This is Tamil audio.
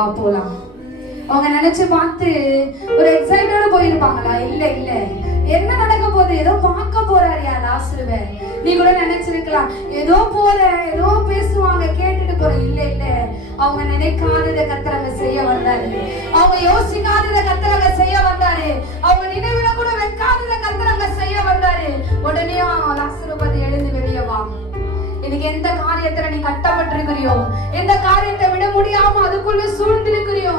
வா போலாம். அவங்க நினைச்சு பார்த்து ஒரு எக்ஸைட்டோட போயிருப்பாங்களா? இல்ல இல்ல, என்ன நடக்க போகுது, ஏதோ பார்க்க போறாரியா லாசருவ. நீ கூட நினைச்சிருக்கலாம் ஏதோ போற, ஏதோ பேசுவாங்க கேட்டுட்டு போற. இல்ல இல்ல, அவங்க நினைக்காததை கர்த்தர் செய்ய வந்தாரு. அவங்க யோசிக்காததை கர்த்தர் செய்ய வந்தாரு. அவங்க நினைவுல கூட வைக்காததை கர்த்தர் செய்ய வந்தாரு. உடனே லாசரு பார்த்து எழுந்து வெளியே வா. இன்னைக்கு எந்த காரியத்துல நீ கட்டப்பட்டிருக்கிறியோ, எந்த காரியத்தை விட முடியாம அதுக்குள்ள சூழ்ந்திருக்கிறியோ,